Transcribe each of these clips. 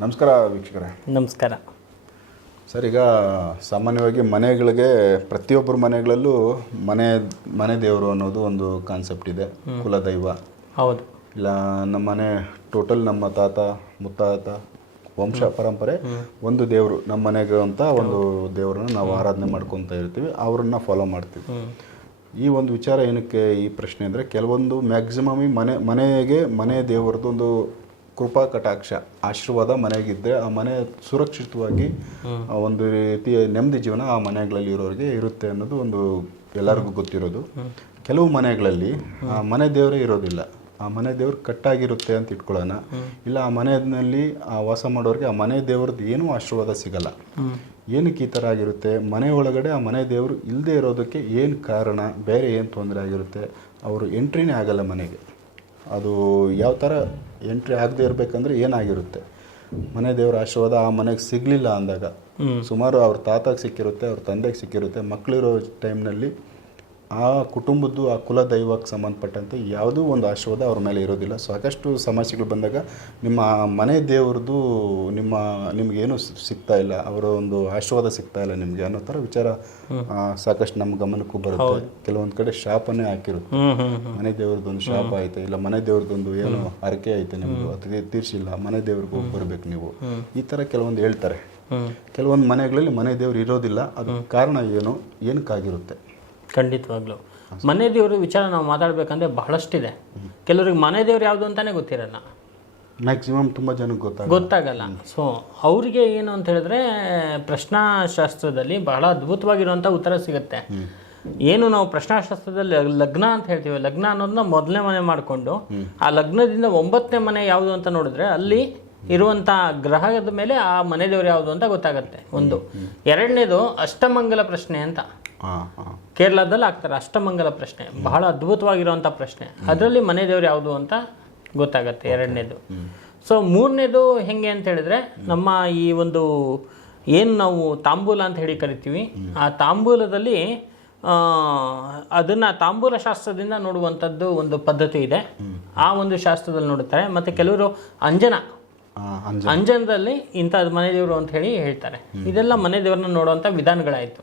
ನಮಸ್ಕಾರ ವೀಕ್ಷಕರೇ. ನಮಸ್ಕಾರ. ಸರ್ ಈಗ ಸಾಮಾನ್ಯವಾಗಿ ಮನೆಗಳಿಗೆ ಪ್ರತಿಯೊಬ್ಬರ ಮನೆಗಳಲ್ಲೂ ಮನೆ ಮನೆ ದೇವರು ಅನ್ನೋದು ಒಂದು ಕಾನ್ಸೆಪ್ಟ್ ಇದೆ ಕುಲದೈವ. ಹೌದು. ಇಲ್ಲ ನಮ್ಮ ಮನೆ ಟೋಟಲ್ ನಮ್ಮ ತಾತ ಮುತ್ತಾತ ವಂಶ ಪರಂಪರೆ ಒಂದು ದೇವರು ನಮ್ಮ ಮನೆಗೆ ಅಂತ ಒಂದು ದೇವರನ್ನ ನಾವು ಆರಾಧನೆ ಮಾಡ್ಕೊತಾ ಇರ್ತೀವಿ ಅವ್ರನ್ನ ಫಾಲೋ ಮಾಡ್ತೀವಿ. ಈ ಒಂದು ವಿಚಾರ ಏನಕ್ಕೆ ಈ ಪ್ರಶ್ನೆ ಅಂದರೆ ಕೆಲವೊಂದು ಮ್ಯಾಕ್ಸಿಮಮ್ ಈ ಮನೆ ಮನೆಗೆ ಮನೆ ದೇವರದ್ದು ಒಂದು ಕೃಪಾ ಕಟಾಕ್ಷ ಆಶೀರ್ವಾದ ಮನೆಗಿದ್ದರೆ ಆ ಮನೆ ಸುರಕ್ಷಿತವಾಗಿ ಒಂದು ರೀತಿಯ ನೆಮ್ಮದಿ ಜೀವನ ಆ ಮನೆಗಳಲ್ಲಿ ಇರೋರಿಗೆ ಇರುತ್ತೆ ಅನ್ನೋದು ಒಂದು ಎಲ್ಲರಿಗೂ ಗೊತ್ತಿರೋದು. ಕೆಲವು ಮನೆಗಳಲ್ಲಿ ಆ ಮನೆ ದೇವರೇ ಇರೋದಿಲ್ಲ. ಆ ಮನೆ ದೇವ್ರು ಕಟ್ಟಾಗಿರುತ್ತೆ ಅಂತ ಇಟ್ಕೊಳ್ಳೋಣ. ಇಲ್ಲ ಆ ಮನೆಯಲ್ಲಿ ಆ ವಾಸ ಮಾಡೋರಿಗೆ ಆ ಮನೆ ದೇವ್ರದ್ದು ಏನೂ ಆಶೀರ್ವಾದ ಸಿಗಲ್ಲ. ಏನಕ್ಕೆ ಈ ಥರ ಆಗಿರುತ್ತೆ? ಮನೆ ಒಳಗಡೆ ಆ ಮನೆ ದೇವರು ಇಲ್ಲದೆ ಇರೋದಕ್ಕೆ ಏನು ಕಾರಣ? ಬೇರೆ ಏನು ತೊಂದರೆ ಆಗಿರುತ್ತೆ? ಅವರು ಎಂಟ್ರಿನೇ ಆಗಲ್ಲ ಮನೆಗೆ. ಅದು ಯಾವ ಥರ ಎಂಟ್ರಿ ಆಗದೆ ಇರಬೇಕಂದ್ರೆ ಏನಾಗಿರುತ್ತೆ? ಮನೆ ದೇವರ ಆಶೀರ್ವಾದ ಆ ಮನೆಗೆ ಸಿಗಲಿಲ್ಲ ಅಂದಾಗ ಸುಮಾರು ಅವ್ರ ತಾತಗೆ ಸಿಕ್ಕಿರುತ್ತೆ ಅವ್ರ ತಂದೆಗೆ ಸಿಕ್ಕಿರುತ್ತೆ ಮಕ್ಕಳಿರೋ ಟೈಮ್ನಲ್ಲಿ ಆ ಕುಟುಂಬದ್ದು ಆ ಕುಲ ದೈವಕ್ಕೆ ಸಂಬಂಧಪಟ್ಟಂತೆ ಯಾವುದೂ ಒಂದು ಆಶೀರ್ವಾದ ಅವ್ರ ಮೇಲೆ ಇರೋದಿಲ್ಲ. ಸಾಕಷ್ಟು ಸಮಸ್ಯೆಗಳು ಬಂದಾಗ ನಿಮ್ಮ ಮನೆ ದೇವ್ರದ್ದು ನಿಮ್ಮ ನಿಮಗೇನು ಸಿಗ್ತಾ ಇಲ್ಲ ಅವರ ಒಂದು ಆಶೀರ್ವಾದ ಸಿಗ್ತಾ ಇಲ್ಲ ನಿಮಗೆ ಅನ್ನೋ ಥರ ವಿಚಾರ ಸಾಕಷ್ಟು ನಮ್ಮ ಗಮನಕ್ಕೂ ಬರುತ್ತೆ. ಕೆಲವೊಂದು ಕಡೆ ಶಾಪನೇ ಹಾಕಿರುತ್ತೆ. ಮನೆ ದೇವ್ರದ್ದೊಂದು ಶಾಪ ಐತೆ ಇಲ್ಲ ಮನೆ ದೇವ್ರದ್ದೊಂದು ಏನು ಹರಕೆ ಐತೆ ನಿಮ್ಮದು ಅದಕ್ಕೆ ತೀರ್ಸಿಲ್ಲ ಮನೆ ದೇವ್ರಿಗೆ ಹೋಗಿ ಬರ್ಬೇಕು ನೀವು. ಈ ಥರ ಕೆಲವೊಂದು ಹೇಳ್ತಾರೆ. ಕೆಲವೊಂದು ಮನೆಗಳಲ್ಲಿ ಮನೆ ದೇವ್ರು ಇರೋದಿಲ್ಲ. ಅದು ಕಾರಣ ಏನು ಏನಕ್ಕಾಗಿರುತ್ತೆ? ಖಂಡಿತವಾಗ್ಲು. ಮನೆ ದೇವ್ರ ವಿಚಾರ ನಾವು ಮಾತಾಡ್ಬೇಕಂದ್ರೆ ಬಹಳಷ್ಟಿದೆ. ಕೆಲವ್ರಿಗೆ ಮನೆ ದೇವ್ರು ಯಾವುದು ಅಂತಾನೆ ಗೊತ್ತಿರಲ್ಲ. ಮ್ಯಾಕ್ಸಿಮಮ್ ತುಂಬ ಜನಕ್ಕೆ ಗೊತ್ತಾಗ ಗೊತ್ತಾಗಲ್ಲ. ಸೊ ಅವ್ರಿಗೆ ಏನು ಅಂತ ಹೇಳಿದ್ರೆ ಪ್ರಶ್ನಾಶಾಸ್ತ್ರದಲ್ಲಿ ಬಹಳ ಅದ್ಭುತವಾಗಿರುವಂಥ ಉತ್ತರ ಸಿಗುತ್ತೆ. ಏನು ನಾವು ಪ್ರಶ್ನಾಶಾಸ್ತ್ರದಲ್ಲಿ ಲಗ್ನ ಅಂತ ಹೇಳ್ತೀವಿ. ಲಗ್ನ ಅನ್ನೋದನ್ನ ಮೊದಲನೇ ಮನೆ ಮಾಡಿಕೊಂಡು ಆ ಲಗ್ನದಿಂದ ಒಂಬತ್ತನೇ ಮನೆ ಯಾವುದು ಅಂತ ನೋಡಿದ್ರೆ ಅಲ್ಲಿ ಇರುವಂತ ಗ್ರಹದ ಮೇಲೆ ಆ ಮನೆ ದೇವ್ರು ಯಾವುದು ಅಂತ ಗೊತ್ತಾಗತ್ತೆ. ಒಂದು. ಎರಡನೇದು ಅಷ್ಟಮಂಗಲ ಪ್ರಶ್ನೆ ಅಂತ. ಕೇರಳದಲ್ಲಿ ಆಗ್ತಾರೆ ಅಷ್ಟಮಂಗಲ ಪ್ರಶ್ನೆ. ಬಹಳ ಅದ್ಭುತವಾಗಿರುವಂಥ ಪ್ರಶ್ನೆ. ಅದರಲ್ಲಿ ಮನೆ ದೇವ್ರು ಯಾವುದು ಅಂತ ಗೊತ್ತಾಗತ್ತೆ ಎರಡನೇದು. ಸೊ ಮೂರನೇದು ಹೆಂಗೆ ಅಂತ ಹೇಳಿದ್ರೆ ನಮ್ಮ ಈ ಒಂದು ಏನು ನಾವು ತಾಂಬೂಲ ಅಂತ ಹೇಳಿ ಕರಿತೀವಿ ಆ ತಾಂಬೂಲದಲ್ಲಿ ಆ, ಅದನ್ನ ತಾಂಬೂಲ ಶಾಸ್ತ್ರದಿಂದ ನೋಡುವಂಥದ್ದು ಒಂದು ಪದ್ಧತಿ ಇದೆ. ಆ ಒಂದು ಶಾಸ್ತ್ರದಲ್ಲಿ ನೋಡುತ್ತಾರೆ. ಮತ್ತೆ ಕೆಲವರು ಅಂಜನ ಅಂಜನದಲ್ಲಿ ಇಂಥದ್ದು ಮನೆ ದೇವರು ಅಂತ ಹೇಳಿ ಹೇಳ್ತಾರೆ. ಇದೆಲ್ಲ ಮನೆ ದೇವರನ್ನ ನೋಡುವಂಥ ವಿಧಾನಗಳಾಯಿತು.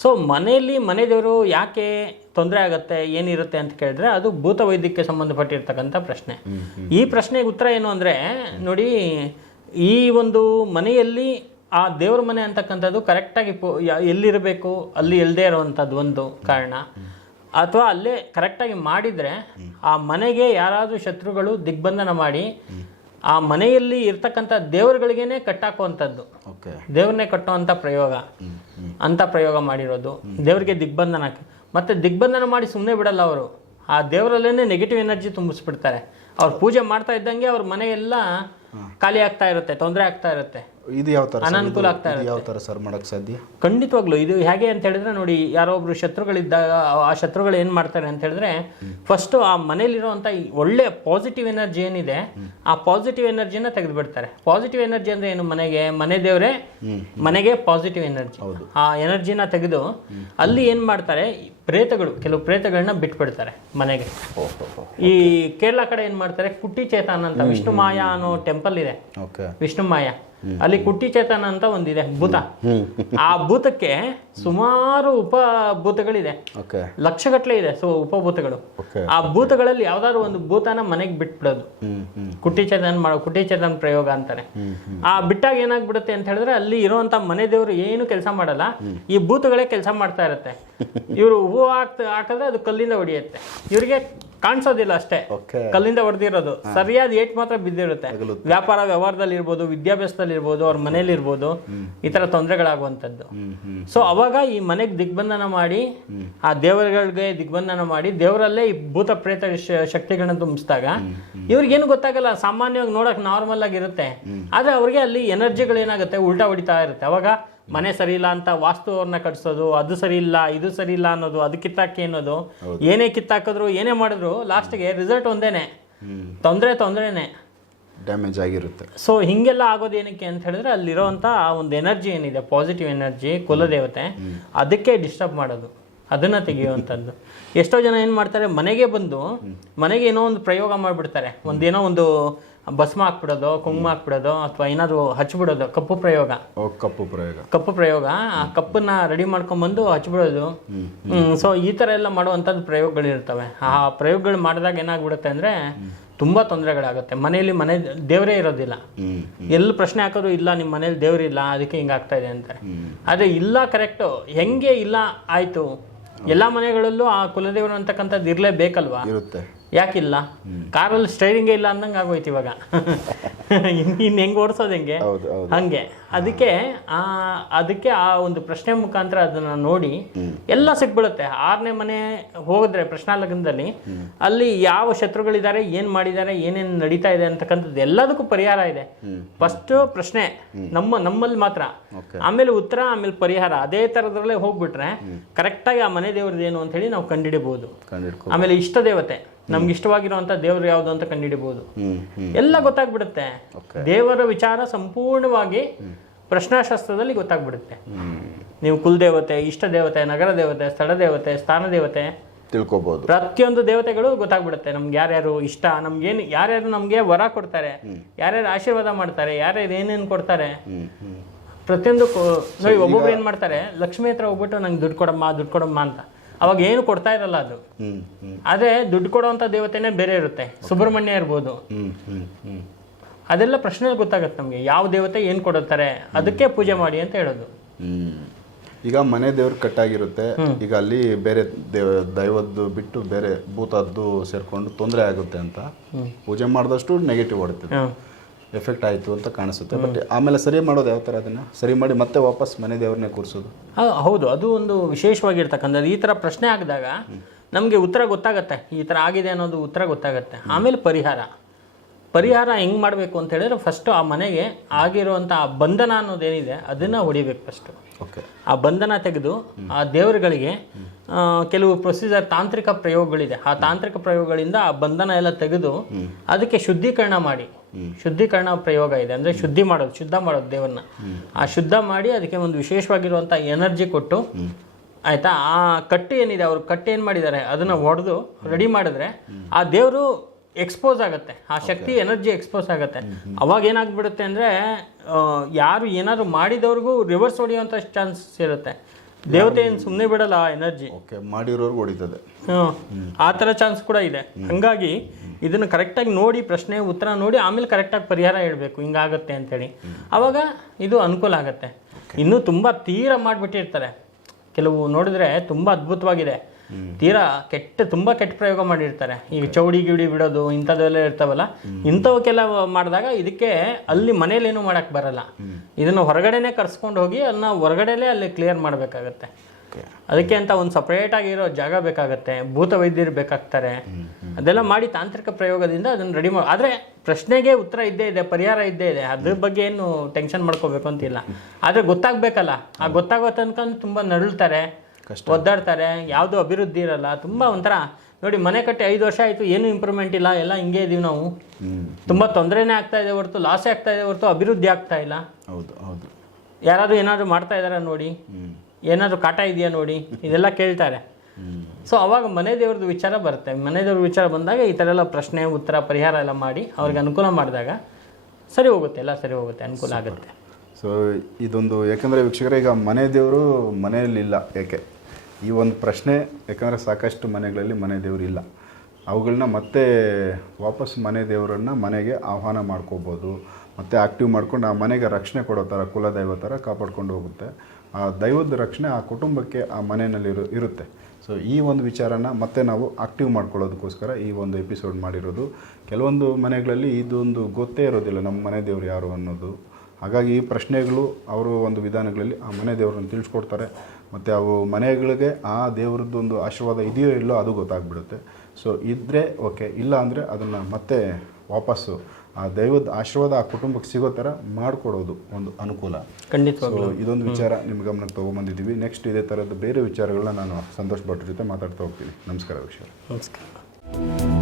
ಸೊ ಮನೆಯಲ್ಲಿ ಮನೆದೇವರು ಯಾಕೆ ತೊಂದರೆ ಆಗುತ್ತೆ ಏನಿರುತ್ತೆ ಅಂತ ಕೇಳಿದ್ರೆ ಅದು ಭೂತ ವೈದ್ಯಕ್ಕೆ ಸಂಬಂಧಪಟ್ಟಿರ್ತಕ್ಕಂಥ ಪ್ರಶ್ನೆ. ಈ ಪ್ರಶ್ನೆಗೆ ಉತ್ತರ ಏನು ಅಂದರೆ ನೋಡಿ ಈ ಒಂದು ಮನೆಯಲ್ಲಿ ಆ ದೇವ್ರ ಮನೆ ಅಂತಕ್ಕಂಥದ್ದು ಕರೆಕ್ಟಾಗಿ ಪೋ ಎಲ್ಲಿರಬೇಕು ಅಲ್ಲಿ ಇಲ್ಲದೆ ಇರುವಂಥದ್ದು ಒಂದು ಕಾರಣ. ಅಥವಾ ಅಲ್ಲೇ ಕರೆಕ್ಟಾಗಿ ಮಾಡಿದರೆ ಆ ಮನೆಗೆ ಯಾರಾದರೂ ಶತ್ರುಗಳು ದಿಗ್ಬಂಧನ ಮಾಡಿ ಆ ಮನೆಯಲ್ಲಿ ಇರ್ತಕ್ಕಂಥ ದೇವರುಗಳಿಗೇನೆ ಕಟ್ಟಾಕುವಂಥದ್ದು. ಓಕೆ. ದೇವ್ರನ್ನೇ ಕಟ್ಟುವಂಥ ಪ್ರಯೋಗ. ಅಂತ ಪ್ರಯೋಗ ಮಾಡಿರೋದು. ದೇವರಿಗೆ ದಿಗ್ಬಂಧನ ಮತ್ತೆ ದಿಗ್ಬಂಧನ ಮಾಡಿ ಸುಮ್ಮನೆ ಬಿಡಲ್ಲ ಅವರು. ಆ ದೇವರಲ್ಲೇನೆ ನೆಗೆಟಿವ್ ಎನರ್ಜಿ ತುಂಬಿಸ್ಬಿಡ್ತಾರೆ. ಅವ್ರು ಪೂಜೆ ಮಾಡ್ತಾ ಇದ್ದಂಗೆ ಅವ್ರ ಮನೆಯೆಲ್ಲ ಖಾಲಿ ಆಗ್ತಾ ಇರುತ್ತೆ ತೊಂದರೆ ಆಗ್ತಾ ಇರುತ್ತೆ. ಇದು ಯಾವ ತರ ಅನಾನುಕೂಲ ಆಗ್ತಾ ಇದೆ ಯಾವ ತರ ಸರ್ ಮಾಡಕ್ ಸಾಧ್ಯ? ಖಂಡಿತವಾಗ್ಲು ಇದು ಹೇಗೆ ಅಂತ ಹೇಳಿದ್ರೆ ನೋಡಿ ಯಾರೋ ಒಬ್ರು ಶತ್ರುಗಳಿದ್ದಾಗ ಆ ಶತ್ರುಗಳು ಏನ್ ಮಾಡ್ತಾರೆ ಅಂತ ಹೇಳಿದ್ರೆ ಫಸ್ಟ್ ಆ ಮನೇಲಿರುವಂತ ಒಳ್ಳೆ ಪಾಸಿಟಿವ್ ಎನರ್ಜಿ ಏನಿದೆ ಆ ಪಾಸಿಟಿವ್ ಎನರ್ಜಿನ ತೆಗೆದುಬಿಡ್ತಾರೆ. ಪಾಸಿಟಿವ್ ಎನರ್ಜಿ ಅಂದ್ರೆ ಏನು? ಮನೆಗೆ ಮನೆ ದೇವ್ರೆ ಮನೆಗೆ ಪಾಸಿಟಿವ್ ಎನರ್ಜಿ ಆ ಎನರ್ಜಿನ ತೆಗೆದು ಅಲ್ಲಿ ಏನ್ ಮಾಡ್ತಾರೆ ಪ್ರೇತಗಳು ಕೆಲವು ಪ್ರೇತಗಳನ್ನ ಬಿಟ್ಬಿಡ್ತಾರೆ ಮನೆಗೆ. ಈ ಕೇರಳ ಕಡೆ ಏನ್ ಮಾಡ್ತಾರೆ ಕುಟ್ಟಿ ಚೇತನ್ ಅಂತ ವಿಷ್ಣು ಮಾಯಾ ಅನ್ನೋ ಟೆಂಪಲ್ ಇದೆ. ವಿಷ್ಣು ಮಾಯಾ. ಅಲ್ಲಿ ಕುಟ್ಟಿ ಚೇತನ ಅಂತ ಒಂದಿದೆ ಭೂತ. ಆ ಭೂತಕ್ಕೆ ಸುಮಾರು ಉಪ ಭೂತಗಳಿದೆ ಓಕೆ. ಲಕ್ಷಗಟ್ಟಲೆ ಇದೆ ಸೊ ಉಪಭೂತಗಳು. ಆ ಭೂತಗಳಲ್ಲಿ ಯಾವ್ದಾದ್ರು ಒಂದು ಭೂತನ ಮನೆಗೆ ಬಿಟ್ಬಿಡೋದು. ಕುಟ್ಟಿ ಚೇತನ್ ಮಾಡೋ ಕುಟ್ಟಿ ಚೇತನ್ ಪ್ರಯೋಗ ಅಂತಾರೆ. ಆ ಬಿಟ್ಟಾಗ ಏನಾಗ್ಬಿಡುತ್ತೆ ಅಂತ ಹೇಳಿದ್ರೆ ಅಲ್ಲಿ ಇರುವಂತ ಮನೆ ದೇವರು ಏನು ಕೆಲಸ ಮಾಡಲ್ಲ ಈ ಭೂತಗಳೇ ಕೆಲಸ ಮಾಡ್ತಾ ಇರುತ್ತೆ. ಇವರು ಹೂವು ಹಾಕ್ತ ಹಾಕಿದ್ರೆ ಅದು ಕಲ್ಲಿಂದ ಹೊಡೆಯುತ್ತೆ. ಇವ್ರಿಗೆ ಕಾಣಿಸೋದಿಲ್ಲ ಅಷ್ಟೇ. ಕಲ್ಲಿಂದ ಹೊಡೆದಿರೋದು. ಸರಿಯಾದ ಏಟ್ ಮಾತ್ರ ಬಿದ್ದಿರುತ್ತೆ. ವ್ಯಾಪಾರ ವ್ಯವಹಾರದಲ್ಲಿ ಇರ್ಬೋದು ವಿದ್ಯಾಭ್ಯಾಸದಲ್ಲಿ ಇರ್ಬೋದು ಅವ್ರ ಮನೇಲಿ ಇರ್ಬೋದು ಈ ತರ ತೊಂದರೆಗಳಾಗುವಂಥದ್ದು. ಸೊ ಅವಾಗ ಈ ಮನೆಗೆ ದಿಗ್ಬಂಧನ ಮಾಡಿ ಆ ದೇವರುಗಳಿಗೆ ದಿಗ್ಬಂಧನ ಮಾಡಿ ದೇವರಲ್ಲೇ ಈ ಭೂತ ಪ್ರೇತ ಶಕ್ತಿಗಳನ್ನ ತುಂಬಿಸಿದಾಗ ಇವ್ರಿಗೇನು ಗೊತ್ತಾಗಲ್ಲ ಸಾಮಾನ್ಯವಾಗಿ ನೋಡಕ್ ನಾರ್ಮಲ್ ಆಗಿರುತ್ತೆ ಆದ್ರೆ ಅವ್ರಿಗೆ ಅಲ್ಲಿ ಎನರ್ಜಿಗಳು ಏನಾಗುತ್ತೆ? ಉಲ್ಟಾ ಹೊಡಿತಾ ಇರುತ್ತೆ. ಅವಾಗ ಮನೆ ಸರಿ ಇಲ್ಲ ಅಂತ ವಾಸ್ತು ಅವ್ರನ್ನ ಕಟ್ಸೋದು ಅದು ಸರಿ ಇಲ್ಲ ಇದು ಸರಿ ಇಲ್ಲ ಅನ್ನೋದು ಅದು ಕಿತ್ತಾಕಿ ಅನ್ನೋದು ಏನೇ ಕಿತ್ತಾಕಿದ್ರು ಏನೇ ಮಾಡಿದ್ರು ಲಾಸ್ಟ್ಗೆ ರಿಸಲ್ಟ್ ಒಂದೇನೆ. ತೊಂದರೆ ತೊಂದರೆನೆ. ಡ್ಯಾಮೇಜ್ ಆಗಿರುತ್ತೆ. ಸೊ ಹಿಂಗೆಲ್ಲ ಆಗೋದು ಏನಕ್ಕೆ ಅಂತ ಹೇಳಿದ್ರೆ ಅಲ್ಲಿರೋವಂಥ ಆ ಒಂದು ಎನರ್ಜಿ ಏನಿದೆ ಪಾಸಿಟಿವ್ ಎನರ್ಜಿ ಕುಲದೇವತೆ ಅದಕ್ಕೆ ಡಿಸ್ಟರ್ಬ್ ಮಾಡೋದು. ಅದನ್ನ ತೆಗೆಯುವಂಥದ್ದು. ಎಷ್ಟೋ ಜನ ಏನು ಮಾಡ್ತಾರೆ ಮನೆಗೆ ಬಂದು ಮನೆಗೆ ಏನೋ ಒಂದು ಪ್ರಯೋಗ ಮಾಡಿಬಿಡ್ತಾರೆ. ಒಂದೇನೋ ಒಂದು ಭಸ್ಮ ಹಾಕ್ಬಿಡೋದು ಕುಂಕುಮ ಹಾಕ್ಬಿಡೋದು ಅಥವಾ ಏನಾದ್ರು ಹಚ್ಬಿಡೋದು ಕಪ್ಪು ಪ್ರಯೋಗ. ಓ ಕಪ್ಪು ಪ್ರಯೋಗ. ಕಪ್ಪು ಪ್ರಯೋಗ ಆ ಕಪ್ಪನ್ನ ರೆಡಿ ಮಾಡ್ಕೊಂಡ್ಬಂದು ಹಚ್ಬಿಡೋದು. ಸೊ ಈ ತರ ಎಲ್ಲ ಮಾಡುವಂಥದ್ದು ಪ್ರಯೋಗಗಳಿರ್ತವೆ. ಆ ಪ್ರಯೋಗಗಳು ಮಾಡಿದಾಗ ಏನಾಗ್ಬಿಡುತ್ತೆ ಅಂದ್ರೆ ತುಂಬಾ ತೊಂದರೆಗಳಾಗುತ್ತೆ. ಮನೆಯಲ್ಲಿ ಮನೆ ದೇವರೇ ಇರೋದಿಲ್ಲ. ಹ್ಮ್ ಎಲ್ಲಿ ಪ್ರಶ್ನೆ ಹಾಕೋದು ಇಲ್ಲ ನಿಮ್ಮ ಮನೇಲಿ ದೇವ್ರಿಲ್ಲ ಅದಕ್ಕೆ ಹಿಂಗಾಗ್ತಾ ಇದೆ ಅಂತಾರೆ ಆದ್ರೆ ಇಲ್ಲ ಕರೆಕ್ಟ್. ಹೆಂಗೆ ಇಲ್ಲ ಆಯ್ತು. ಎಲ್ಲಾ ಮನೆಗಳಲ್ಲೂ ಆ ಕುಲದೇವರು ಅಂತಕ್ಕಂಥದ್ದು ಇರಲೇಬೇಕಲ್ವಾ? ಇರುತ್ತೆ. ಯಾಕಿಲ್ಲ? ಕಾರಲ್ಲಿ ಸ್ಟೈರಿಂಗೇ ಇಲ್ಲ ಅಂದಂಗೆ ಆಗೋಯ್ತು ಇವಾಗ. ಇನ್ನು ಹೆಂಗೆ ಓಡಿಸೋದು ಹೆಂಗೆ? ಹಂಗೆ. ಅದಕ್ಕೆ ಆ ಅದಕ್ಕೆ ಆ ಒಂದು ಪ್ರಶ್ನೆ ಮುಖಾಂತರ ಅದನ್ನ ನೋಡಿ ಎಲ್ಲ ಸಿಕ್ಬಿಡುತ್ತೆ ಆರನೇ ಮನೆ ಹೋಗಿದ್ರೆ ಪ್ರಶ್ನಾಲಗ್ನದಲ್ಲಿ ಅಲ್ಲಿ ಯಾವ ಶತ್ರುಗಳಿದ್ದಾರೆ ಏನು ಮಾಡಿದ್ದಾರೆ ಏನೇನು ನಡೀತಾ ಇದೆ ಅಂತಕ್ಕಂಥದ್ದು ಎಲ್ಲದಕ್ಕೂ ಪರಿಹಾರ ಇದೆ. ಫಸ್ಟ್ ಪ್ರಶ್ನೆ ನಮ್ಮ ನಮ್ಮಲ್ಲಿ ಮಾತ್ರ. ಆಮೇಲೆ ಉತ್ತರ ಆಮೇಲೆ ಪರಿಹಾರ. ಅದೇ ಥರದ್ರಲ್ಲೇ ಹೋಗ್ಬಿಟ್ರೆ ಕರೆಕ್ಟಾಗಿ ಆ ಮನೆ ದೇವ್ರದ್ದು ಏನು ಅಂತ ಹೇಳಿ ನಾವು ಕಂಡುಹಿಡಿಬಹುದು ಆಮೇಲೆ ಇಷ್ಟ ದೇವತೆ ನಮ್ಗೆ ಇಷ್ಟವಾಗಿರುವಂತ ದೇವರು ಯಾವ್ದು ಅಂತ ಕಂಡುಹಿಡಿಬಹುದು ಎಲ್ಲ ಗೊತ್ತಾಗ್ಬಿಡುತ್ತೆ. ದೇವರ ವಿಚಾರ ಸಂಪೂರ್ಣವಾಗಿ ಪ್ರಶ್ನಾಶಾಸ್ತ್ರದಲ್ಲಿ ಗೊತ್ತಾಗ್ಬಿಡುತ್ತೆ. ನೀವು ಕುಲದೇವತೆ ಇಷ್ಟ ದೇವತೆ ನಗರ ದೇವತೆ ಸ್ಥಳ ದೇವತೆ ಸ್ಥಾನ ದೇವತೆ ತಿಳ್ಕೊಬಹುದು ಪ್ರತಿಯೊಂದು ದೇವತೆಗಳು ಗೊತ್ತಾಗ್ಬಿಡುತ್ತೆ. ನಮ್ಗೆ ಯಾರ್ಯಾರು ಇಷ್ಟ ನಮ್ಗೇನು ಯಾರ್ಯಾರು ನಮ್ಗೆ ವರ ಕೊಡ್ತಾರೆ ಯಾರ್ಯಾರು ಆಶೀರ್ವಾದ ಮಾಡ್ತಾರೆ ಯಾರ್ಯಾರು ಏನೇನು ಕೊಡ್ತಾರೆ. ಪ್ರತಿಯೊಂದು ನೋಡಿ ಒಬ್ಬೊಬ್ರು ಏನ್ ಮಾಡ್ತಾರೆ ಲಕ್ಷ್ಮಿ ಹತ್ರ ಹೋಗ್ಬಿಟ್ಟು ನಂಗೆ ದುಡ್ಡು ಕೊಡಮ್ಮ ದುಡ್ಡು ಕೊಡಮ್ಮ ಅಂತ. ಅವಾಗ ಏನು ಕೊಡ್ತಾ ಇರಲ್ಲ ಅದು. ಆದ್ರೆ ದುಡ್ಡು ಕೊಡುವಂತ ದೇವತೆನೇ ಬೇರೆ ಇರುತ್ತೆ. ಸುಬ್ರಹ್ಮಣ್ಯ ಇರ್ಬೋದು. ಅದೆಲ್ಲ ಪ್ರಶ್ನೆ ಗೊತ್ತಾಗುತ್ತೆ ನಮಗೆ. ಯಾವ ದೇವತೆ ಏನು ಕೊಡುತ್ತಾರೆ? ಅದಕ್ಕೆ ಪೂಜೆ ಮಾಡಿ ಅಂತ ಹೇಳೋದು. ಈಗ ಮನೆ ದೇವ್ರ ಕಟ್ಟಾಗಿರುತ್ತೆ. ಈಗ ಅಲ್ಲಿ ಬೇರೆ ದೇವ ದೈವದ್ದು ಬಿಟ್ಟು ಬೇರೆ ಭೂತದ್ದು ಸೇರ್ಕೊಂಡು ತೊಂದರೆ ಆಗುತ್ತೆ ಅಂತ. ಪೂಜೆ ಮಾಡಿದಷ್ಟು ನೆಗೆಟಿವ್ ಹೊಡ್ತದೆ. ಹ್ಮ್. ಎಫೆಕ್ಟ್ ಆಯಿತು ಅಂತ ಕಾಣಿಸುತ್ತೆ. ಬಟ್ ಆಮೇಲೆ ಸರಿ ಮಾಡೋದು ಯಾವ ಥರ ಅದನ್ನು? ಸರಿ ಮಾಡಿ ಮತ್ತೆ ವಾಪಸ್ ಮನೆ ದೇವ್ರನ್ನೇ ಕೂರಿಸೋದು. ಹ- ಹೌದು. ಅದು ಒಂದು ವಿಶೇಷವಾಗಿರ್ತಕ್ಕಂಥದ್ದು ಈ ಥರ ಪ್ರಶ್ನೆ ಆಗಿದಾಗ ನಮಗೆ ಉತ್ತರ ಗೊತ್ತಾಗತ್ತೆ. ಈ ಥರ ಆಗಿದೆ ಅನ್ನೋದು ಉತ್ತರ ಗೊತ್ತಾಗತ್ತೆ. ಆಮೇಲೆ ಪರಿಹಾರ. ಪರಿಹಾರ ಹೆಂಗೆ ಮಾಡಬೇಕು ಅಂತ ಹೇಳಿದ್ರೆ ಫಸ್ಟ್ ಆ ಮನೆಗೆ ಆಗಿರುವಂಥ ಆ ಬಂಧನ ಅನ್ನೋದೇನಿದೆ ಅದನ್ನು ಹೊಡಿಬೇಕು ಫಸ್ಟು ಓಕೆ ಆ ಬಂಧನ ತೆಗೆದು ಆ ದೇವರುಗಳಿಗೆ ಕೆಲವು ಪ್ರೊಸೀಜರ್ ತಾಂತ್ರಿಕ ಪ್ರಯೋಗಗಳಿದೆ. ಆ ತಾಂತ್ರಿಕ ಪ್ರಯೋಗಗಳಿಂದ ಆ ಬಂಧನ ಎಲ್ಲ ತೆಗೆದು ಅದಕ್ಕೆ ಶುದ್ಧೀಕರಣ ಮಾಡಿ. ಶುದ್ಧೀಕರಣ ಪ್ರಯೋಗ ಇದೆ. ಅಂದ್ರೆ ಶುದ್ಧಿ ಮಾಡೋದು ಶುದ್ಧ ಮಾಡೋದು ದೇವರನ್ನ. ಆ ಶುದ್ಧ ಮಾಡಿ ಅದಕ್ಕೆ ಒಂದು ವಿಶೇಷವಾಗಿರುವಂಥ ಎನರ್ಜಿ ಕೊಟ್ಟು ಆಯಿತಾ? ಆ ಕಟ್ಟು ಏನಿದೆ ಅವರು ಕಟ್ಟು ಏನು ಮಾಡಿದ್ದಾರೆ? ಅದನ್ನ ಒಡೆದು ರೆಡಿ ಮಾಡಿದ್ರೆ ಆ ದೇವರು ಎಕ್ಸ್ಪೋಸ್ ಆಗುತ್ತೆ. ಆ ಶಕ್ತಿ ಎನರ್ಜಿ ಎಕ್ಸ್ಪೋಸ್ ಆಗುತ್ತೆ. ಅವಾಗ ಏನಾಗ್ಬಿಡುತ್ತೆ ಅಂದ್ರೆ ಯಾರು ಏನಾದ್ರು ಮಾಡಿದವ್ರಿಗೂ ರಿವರ್ಸ್ ಹೊಡೆಯುವಂಥ ಚಾನ್ಸಸ್ ಇರುತ್ತೆ. ದೇವತೆ ಏನು ಸುಮ್ಮನೆ ಬಿಡಲ್ಲ ಆ ಎನರ್ಜಿ ಓಕೆ ಮಾಡಿರೋರ್ಗೆ ಹೊಡಿತದೆ. ಆ ಥರ ಚಾನ್ಸ್ ಕೂಡ ಇದೆ. ಹಂಗಾಗಿ ಇದನ್ನು ಕರೆಕ್ಟಾಗಿ ನೋಡಿ ಪ್ರಶ್ನೆ ಉತ್ತರ ನೋಡಿ ಆಮೇಲೆ ಕರೆಕ್ಟಾಗಿ ಪರಿಹಾರ ಹೇಳಬೇಕು. ಹಿಂಗಾಗುತ್ತೆ ಅಂತೇಳಿ. ಅವಾಗ ಇದು ಅನುಕೂಲ ಆಗುತ್ತೆ. ಇನ್ನೂ ತುಂಬ ತೀರ ಮಾಡಿಬಿಟ್ಟಿರ್ತಾರೆ. ಕೆಲವು ನೋಡಿದ್ರೆ ತುಂಬ ಅದ್ಭುತವಾಗಿದೆ. ತೀರಾ ಕೆಟ್ಟ ತುಂಬಾ ಕೆಟ್ಟ ಪ್ರಯೋಗ ಮಾಡಿರ್ತಾರೆ. ಈಗ ಚೌಡಿ ಗಿಡಿ ಬಿಡೋದು ಇಂಥದ್ದೆಲ್ಲ ಇರ್ತಾವಲ್ಲ ಇಂಥವಕ್ಕೆಲ್ಲ ಮಾಡಿದಾಗ ಇದಕ್ಕೆ ಅಲ್ಲಿ ಮನೇಲಿ ಏನು ಮಾಡಕ್ ಬರಲ್ಲ. ಇದನ್ನು ಹೊರಗಡೆನೆ ಕರ್ಸ್ಕೊಂಡು ಹೋಗಿ ಅದನ್ನ ಹೊರಗಡೆಲೇ ಅಲ್ಲಿ ಕ್ಲಿಯರ್ ಮಾಡಬೇಕಾಗತ್ತೆ. ಅದಕ್ಕೆ ಅಂತ ಒಂದು ಸಪ್ರೇಟ್ ಆಗಿರೋ ಜಾಗ ಬೇಕಾಗತ್ತೆ. ಭೂತ ವೈದ್ಯರು ಬೇಕಾಗ್ತಾರೆ. ಅದೆಲ್ಲ ಮಾಡಿ ತಾಂತ್ರಿಕ ಪ್ರಯೋಗದಿಂದ ಅದನ್ನ ರೆಡಿ ಮಾಡಿ ಆದರೆ ಪ್ರಶ್ನೆಗೆ ಉತ್ತರ ಇದ್ದೇ ಇದೆ ಪರಿಹಾರ ಇದ್ದೇ ಇದೆ. ಅದ್ರ ಬಗ್ಗೆ ಏನು ಟೆನ್ಷನ್ ಮಾಡ್ಕೋಬೇಕು ಅಂತಿಲ್ಲ. ಆದರೆ ಗೊತ್ತಾಗ್ಬೇಕಲ್ಲ. ಆ ಗೊತ್ತಾಗೋ ತನಕ ತುಂಬಾ ನರಳ್ತಾರೆ. ಒದ್ದಾಡ್ತಾರೆ ಯಾವುದು ಅಭಿವೃದ್ಧಿ ಇರಲ್ಲ ತುಂಬ ಒಂಥರ ನೋಡಿ ಮನೆ ಕಟ್ಟಿ ಐದು ವರ್ಷ ಆಯಿತು ಏನು ಇಂಪ್ರೂವ್ಮೆಂಟ್ ಇಲ್ಲ ಎಲ್ಲ ಹಿಂಗೆ ಇದೀವಿ ನಾವು. ತುಂಬ ತೊಂದರೆನೇ ಆಗ್ತಾ ಇದೆ ಹೊರತು ಲಾಸೇ ಆಗ್ತಾ ಇದೆ ಹೊರತು ಅಭಿವೃದ್ಧಿ ಆಗ್ತಾ ಇಲ್ಲ. ಹೌದು ಹೌದು. ಯಾರಾದರೂ ಏನಾದರೂ ಮಾಡ್ತಾ ಇದಾರ ನೋಡಿ ಏನಾದರೂ ಕಾಟ ಇದೆಯಾ ನೋಡಿ ಇದೆಲ್ಲ ಕೇಳ್ತಾರೆ. ಸೊ ಅವಾಗ ಮನೆ ದೇವ್ರದ್ದು ವಿಚಾರ ಬರುತ್ತೆ. ಮನೆ ದೇವ್ರ ವಿಚಾರ ಬಂದಾಗ ಈ ಥರ ಎಲ್ಲ ಪ್ರಶ್ನೆ ಉತ್ತರ ಪರಿಹಾರ ಎಲ್ಲ ಮಾಡಿ ಅವ್ರಿಗೆ ಅನುಕೂಲ ಮಾಡಿದಾಗ ಸರಿ ಹೋಗುತ್ತೆ ಎಲ್ಲ ಸರಿ ಹೋಗುತ್ತೆ ಅನುಕೂಲ ಆಗುತ್ತೆ. ಸೊ ಇದೊಂದು ಯಾಕಂದರೆ ವೀಕ್ಷಕರೇ ಈಗ ಮನೆ ದೇವರು ಮನೆಯಲ್ಲಿಲ್ಲ ಯಾಕೆ ಈ ಒಂದು ಪ್ರಶ್ನೆ, ಯಾಕಂದರೆ ಸಾಕಷ್ಟು ಮನೆಗಳಲ್ಲಿ ಮನೆ ಇಲ್ಲ. ಅವುಗಳನ್ನ ಮತ್ತೆ ವಾಪಸ್ ಮನೆ ದೇವರನ್ನು ಮನೆಗೆ ಆಹ್ವಾನ ಮಾಡ್ಕೋಬೋದು. ಮತ್ತು ಆಕ್ಟಿವ್ ಮಾಡ್ಕೊಂಡು ಆ ಮನೆಗೆ ರಕ್ಷಣೆ ಕೊಡೋ ಥರ ಕುಲದೈವ ಥರ ಕಾಪಾಡ್ಕೊಂಡು ಹೋಗುತ್ತೆ. ಆ ದೈವದ ರಕ್ಷಣೆ ಆ ಕುಟುಂಬಕ್ಕೆ ಆ ಮನೆಯಲ್ಲಿರು ಇರುತ್ತೆ. ಸೊ ಈ ಒಂದು ವಿಚಾರನ ಮತ್ತೆ ನಾವು ಆಕ್ಟಿವ್ ಮಾಡ್ಕೊಳ್ಳೋದಕ್ಕೋಸ್ಕರ ಈ ಒಂದು ಎಪಿಸೋಡ್ ಮಾಡಿರೋದು. ಕೆಲವೊಂದು ಮನೆಗಳಲ್ಲಿ ಇದೊಂದು ಗೊತ್ತೇ ಇರೋದಿಲ್ಲ ನಮ್ಮ ಮನೆ ದೇವರು ಯಾರು ಅನ್ನೋದು. ಹಾಗಾಗಿ ಈ ಪ್ರಶ್ನೆಗಳು ಅವರು ಒಂದು ವಿಧಾನಗಳಲ್ಲಿ ಆ ಮನೆ ದೇವರನ್ನು ತಿಳಿಸ್ಕೊಡ್ತಾರೆ. ಮತ್ತು ಅವು ಮನೆಗಳಿಗೆ ಆ ದೇವರದ್ದು ಒಂದು ಆಶೀರ್ವಾದ ಇದೆಯೋ ಇಲ್ಲೋ ಅದು ಗೊತ್ತಾಗ್ಬಿಡುತ್ತೆ. ಸೊ ಇದ್ದರೆ ಓಕೆ ಇಲ್ಲ ಅಂದರೆ ಅದನ್ನು ಮತ್ತೆ ವಾಪಸ್ಸು. ಆ ದೈವದ ಆಶೀರ್ವಾದ ಆ ಕುಟುಂಬಕ್ಕೆ ಸಿಗೋ ಥರ ಮಾಡಿಕೊಡೋದು ಒಂದು ಅನುಕೂಲ. ಖಂಡಿತವಾಗ್ಲೂ. ಸೊ ಇದೊಂದು ವಿಚಾರ ನಿಮ್ಮ ಗಮನಕ್ಕೆ ತೊಗೊಂಬಂದಿದ್ದೀವಿ. ನೆಕ್ಸ್ಟ್ ಇದೇ ಥರದ ಬೇರೆ ವಿಚಾರಗಳನ್ನ ನಾನು ಸಂತೋಷ್ ಭಟ್ರ ಜೊತೆ ಮಾತಾಡ್ತಾ ಹೋಗ್ತೀನಿ. ನಮಸ್ಕಾರ ವಿಷಯ ನಮಸ್ಕಾರ.